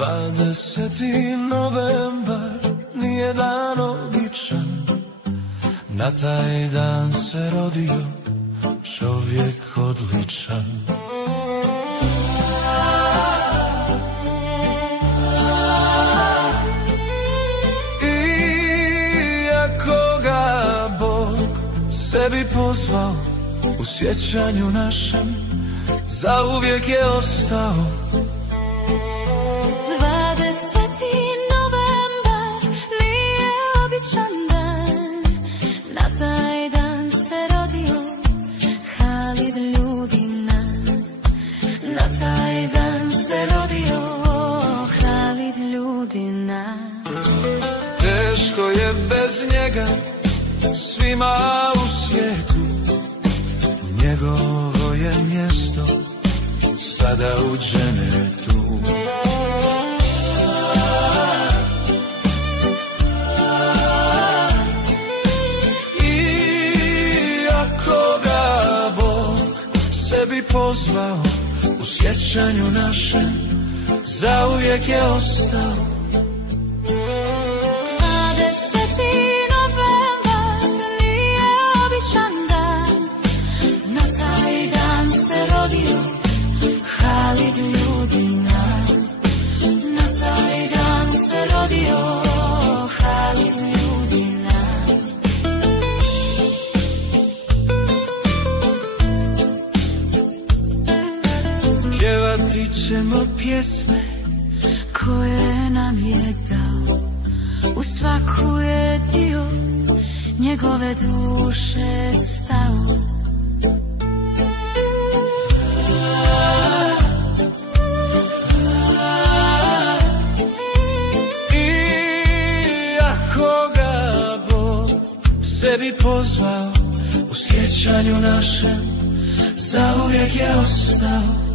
20. novembar nije dan običan, na taj dan se rodio čovjek odličan. Iako ga Bog sebi pozvao, u sjećanju našem zauvijek je ostao. 20. novembar nije običan dan, na taj dan se rodio Halid Ljudina. Na taj dan se rodio Halid Ljudina. Teško je bez njega svima u svijetu, njegovo je mjesto sada u dženetu. Iako ga Bog sebi pozvao, u sjećanju našem zauvijek je ostao. 20. novembar nije običan dan, na taj dan se rodio Halid Ljudina. Na taj dan se rodio Halid Ljudina. Pjevati ćemo pjesme koje nam je dao, u svaku je dio njegove duše stao. Iako ga Bog sebi pozvao, u sjećanju našem zauvijek je ostao.